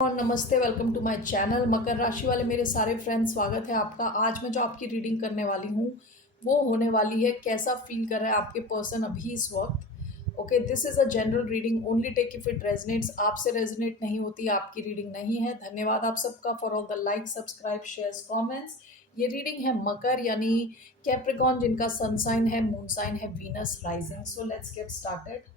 और नमस्ते, welcome to my channel. मकर राशि वाले मेरे सारे फ्रेंड्स, स्वागत है आपका। आज मैं जो आपकी रीडिंग करने वाली हूँ वो होने वाली है कैसा फील कर रहा है आपके पर्सन अभी इस वक्त। Okay, this is a general reading, only take if it resonates. आपसे रेजनेट नहीं होती आपकी रीडिंग नहीं है। धन्यवाद आप सबका for all the like, subscribe, shares, comments. ये रीडिंग है मकर यानी कैप्रिकॉन, जिनका सन साइन है, मून साइन है Venus rising. So let's get started.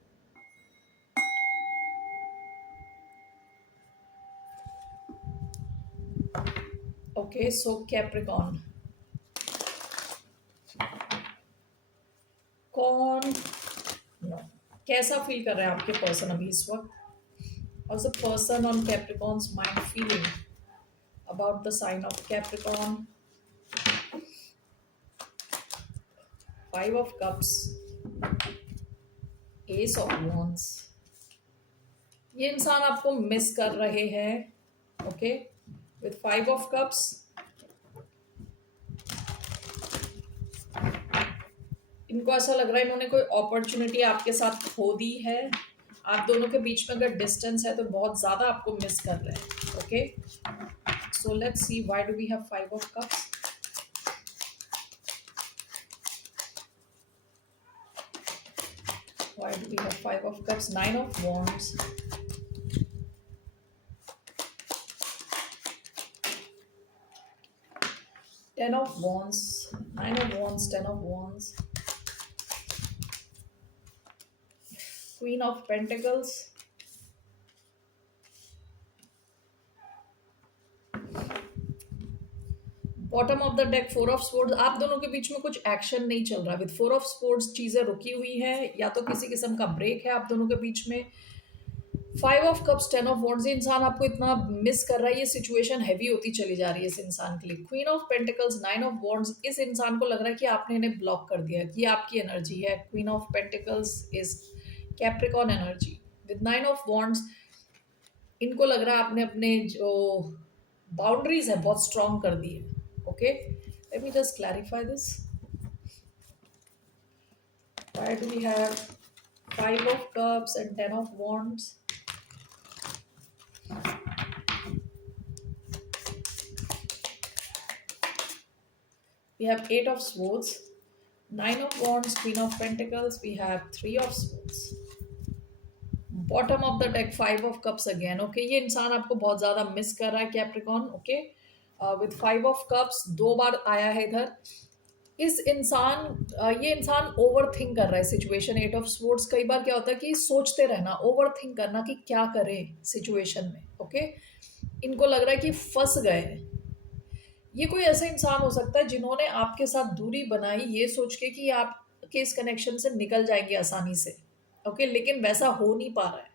Okay, so Capricorn कौन नो कैसा फील कर रहे हैं आपके पर्सन अभी इस वक्त। How the person on Capricorn's mind feeling about the sign of Capricorn. Five of cups, ace of wands. ये इंसान आपको मिस कर रहे हैं। Okay, with five of cups इनको ऐसा लग रहा है इन्होंने कोई अपॉर्चुनिटी आपके साथ खो दी है। आप दोनों के बीच में अगर डिस्टेंस है तो बहुत ज्यादा आपको मिस कर रहे हैं। Okay, so let's see why do we have five of cups. Why do we have five of cups? Nine of wands, ten of wands, nine of wands, ten of wands, queen of pentacles, bottom of the deck four of sports. आप दोनों के बीच में कुछ action नहीं चल रहा। With four of sports चीजें रुकी हुई है, या तो किसी किस्म का ब्रेक है आप दोनों के बीच में। Five of cups, ten of wands, ये इंसान आपको इतना मिस कर रहा है, ये सिचुएशन हैवी होती चली जा रही है इस इंसान के लिए। Queen of pentacles, nine of wands, इस इंसान को लग रहा है कि आपने इन्हें ब्लॉक कर दिया, कि आपकी एनर्जी है। Queen of pentacles is Capricorn energy. With nine of wands इनको लग रहा है आपने अपने जो बाउंड्रीज है बहुत स्ट्रॉन्ग कर दी है। Okay, let me just clarify this. Why do we have five of cups and ten of wands? We have eight of swords, nine of wands, queen of pentacles. We have three of swords. Bottom of the deck five of cups again. Okay, ये इंसान आपको बहुत ज्यादा miss कर रहा है Capricorn. Okay, with five of cups दो बार आया है इधर। इस इंसान ये इंसान ओवर थिंक कर रहा है सिचुएशन। एट ऑफ स्पोर्ट्स, कई बार क्या होता है कि सोचते रहना, ओवर थिंक करना कि क्या करें सिचुएशन में। ओके, इनको लग रहा है कि फंस गए हैं। ये कोई ऐसा इंसान हो सकता है जिन्होंने आपके साथ दूरी बनाई ये सोच के कि आपके इस कनेक्शन से निकल जाएंगे आसानी से। ओके, लेकिन वैसा हो नहीं पा रहा है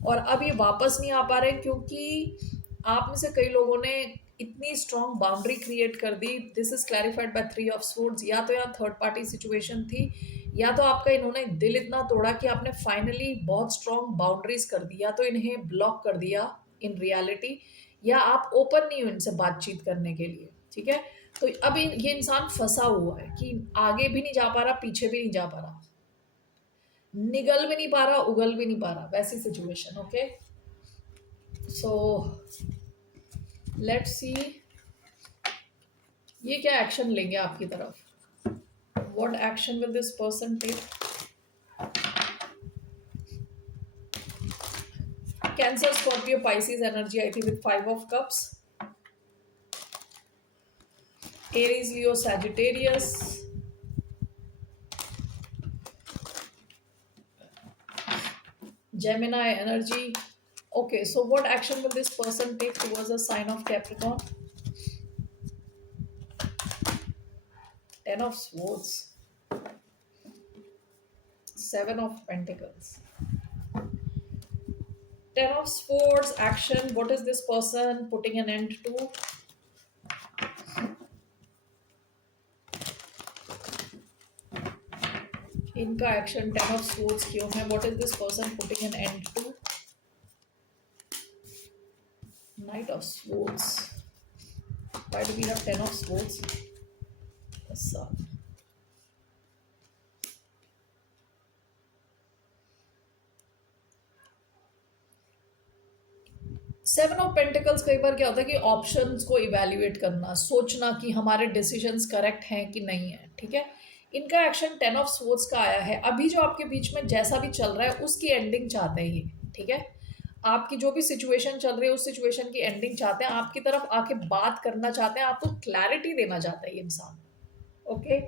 और अब ये वापस नहीं आ पा रहे क्योंकि आप में से कई लोगों ने इतनी स्ट्रॉन्ग बाउंड्री क्रिएट कर दी। This is clarified by three of swords. या तो यहाँ थर्ड पार्टी सिचुएशन थी, या तो आपका इन्होंने दिल इतना तोड़ा कि आपने फाइनली बहुत स्ट्रॉन्ग बाउंड्रीज कर दी, या तो इन्हें ब्लॉक कर दिया इन रियलिटी, या आप ओपन नहीं हो इनसे बातचीत करने के लिए। ठीक है, तो अब ये इंसान फंसा हुआ है कि आगे भी नहीं जा पा रहा, पीछे भी नहीं जा पा रहा, निगल भी नहीं पा रहा, उगल भी नहीं पा रहा, वैसी situation. Okay, so let's see ये क्या एक्शन लेंगे आपकी तरफ। What action will this person take? Cancer, Scorpio, Pisces energy आई थी with five of cups. Aries, Leo, Sagittarius, Gemini energy. Okay, so what action will this person take towards the sign of Capricorn? Ten of Swords, Seven of Pentacles. Ten of Swords action. What is this person putting an end to? इनका action ten of swords क्यों है? What is this person putting an end to? Knight of swords. Why do we have ten of swords? The sun. Seven of pentacles कई बार क्या होता है कि options को इवेल्युएट करना, सोचना कि हमारे डिसीजंस करेक्ट हैं कि नहीं है, ठीक है। इनका एक्शन टेन ऑफ स्वॉर्ड्स का आया है। अभी जो आपके बीच में जैसा भी चल रहा है उसकी एंडिंग चाहते हैं ये, ठीक है। आपकी जो भी सिचुएशन चल रही है उस सिचुएशन की एंडिंग चाहते हैं, आपकी तरफ आके बात करना चाहते हैं, आपको क्लैरिटी देना चाहता है ये इंसान। ओके,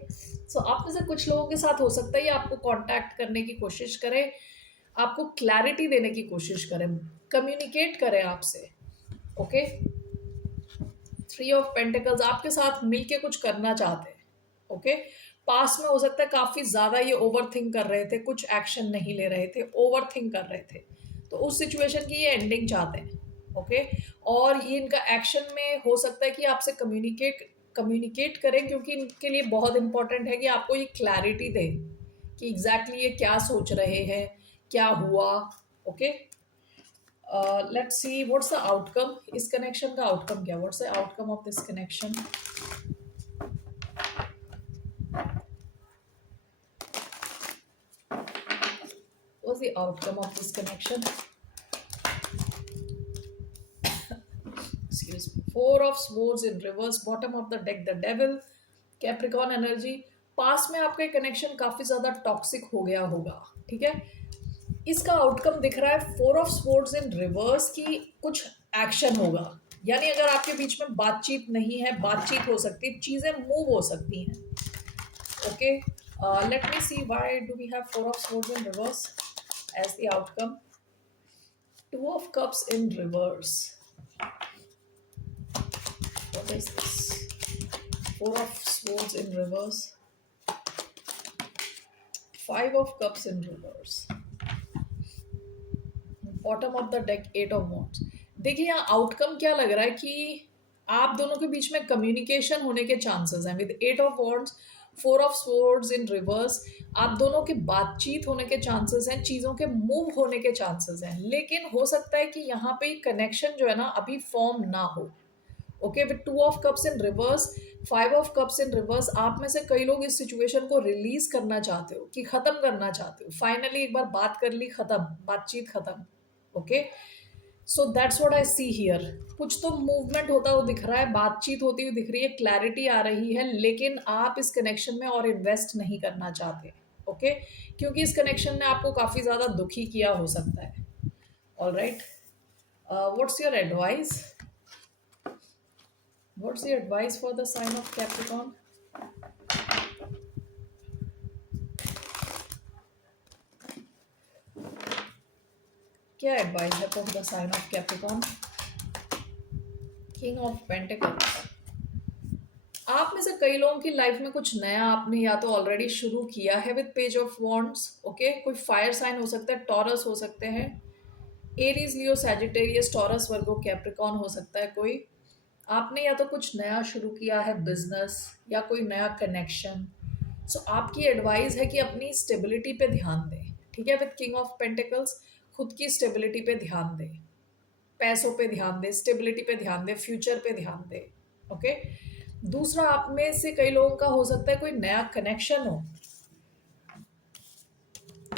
सो आप में से कुछ लोगों के साथ हो सकता है ये आपको कांटेक्ट करने की कोशिश करें, आपको क्लैरिटी देने की कोशिश करें, कम्युनिकेट करें आपसे। ओके, थ्री ऑफ पेंटिकल्स आपके साथ मिलके कुछ करना चाहते हैं। ओके, पास में हो सकता है काफी ज्यादा ये ओवर थिंक कर रहे थे, कुछ एक्शन नहीं ले रहे थे, ओवर थिंक कर रहे थे, तो उस सिचुएशन की ये एंडिंग चाहते हैं। ओके, और ये इनका एक्शन में हो सकता है कि आपसे कम्युनिकेट करें, क्योंकि इनके लिए बहुत इंपॉर्टेंट है कि आपको ये क्लैरिटी दे कि एग्जैक्टली ये क्या सोच रहे हैं, क्या हुआ। Okay, let's see what's the outcome, इस कनेक्शन का आउटकम क्या, what's the outcome of this connection. What's the outcome of this connection? Excuse me. Four of swords in reverse, bottom of the deck the devil, Capricorn energy। पास में आपका connection काफी ज्यादा toxic हो गया होगा, ठीक है। इसका आउटकम दिख रहा है four of swords in reverse की कुछ एक्शन होगा, यानी अगर आपके बीच में बातचीत नहीं है, बातचीत हो सकती है, चीजें मूव हो सकती हैं। Okay, let me see why do we have four of swords in reverse as the outcome. Two of cups in reverse. What is this? Four of swords in reverse. Five of cups in reverse. Bottom of the deck eight of wands. देखिए यहाँ outcome क्या लग रहा है कि आप दोनों के बीच में कम्युनिकेशन होने के चांसेस हैं with eight of wands, four of swords in reverse. आप दोनों की बातचीत होने के चांसेस हैं, चीज़ों के मूव होने के चांसेस हैं, लेकिन हो सकता है कि यहाँ पे कनेक्शन जो है ना अभी फॉर्म ना हो। Okay, with two of cups in reverse, five of cups in reverse, आप में से कई लोग इस सिचुएशन को रिलीज करना चाहते हो, कि खत्म करना चाहते हो, फाइनली एक बार बात कर ली, खत्म, बातचीत खत्म। Okay, so that's what I see here. कुछ तो मूवमेंट होता हुआ दिख रहा है, बातचीत होती हुई दिख रही है, क्लैरिटी आ रही है, लेकिन आप इस कनेक्शन में और इन्वेस्ट नहीं करना चाहते। ओके, क्योंकि इस कनेक्शन ने आपको काफ़ी ज़्यादा दुखी किया हो सकता है। All right, what's your advice, what's your advice for the sign of Capricorn. क्या एडवाइस है for the sign of Capricorn. King of pentacles, आप में से कई लोगों की लाइफ में कुछ नया आपने या तो ऑलरेडी शुरू किया है with page of wands. Okay, कोई फायर साइन हो सकता है, टॉरस हो सकते हैं, एरीज, लियो, सैजिटेरियस, टॉरस, वर्गो, कैप्रिकॉर्न हो सकता है कोई। आपने या तो कुछ नया शुरू किया है, बिजनेस या कोई नया कनेक्शन। सो आपकी एडवाइस है कि अपनी स्टेबिलिटी पे ध्यान दें, ठीक है। विद किंग ऑफ पेंटिकल्स, खुद की स्टेबिलिटी पे ध्यान दें, पैसों पे ध्यान दें, स्टेबिलिटी पे ध्यान दें, फ्यूचर पे ध्यान दें। ओके, दूसरा, आप में से कई लोगों का हो सकता है कोई नया कनेक्शन हो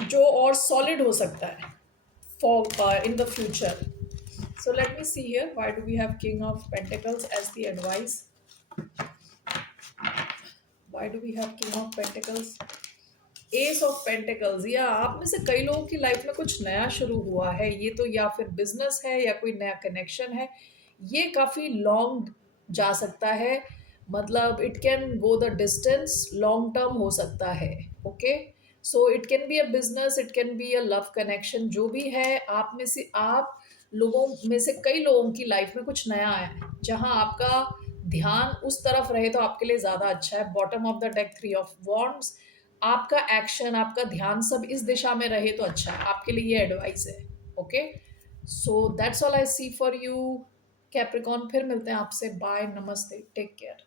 जो और सॉलिड हो सकता है for in the future. So let me see here. Why do we have King of Pentacles as the advice? Why do we have King of Pentacles? Ace of Pentacles। या आप में से कई लोगों की लाइफ में कुछ नया शुरू हुआ है, ये तो या फिर बिजनेस है या कोई नया कनेक्शन है, ये काफ़ी लॉन्ग जा सकता है, मतलब it can go the distance, long term हो सकता है। Okay, so it can be a business, it can be a love connection, जो भी है। आप में से आप लोगों में से कई लोगों की लाइफ में कुछ नया आया है, जहां आपका ध्यान उस तरफ रहे तो आपके लिए ज़्यादा अच्छा है। Bottom of the deck three of wands, आपका एक्शन, आपका ध्यान सब इस दिशा में रहे तो अच्छा है, आपके लिए ये एडवाइस है। Okay, so that's all I see for you Capricorn. फिर मिलते हैं आपसे, बाय, नमस्ते, टेक केयर।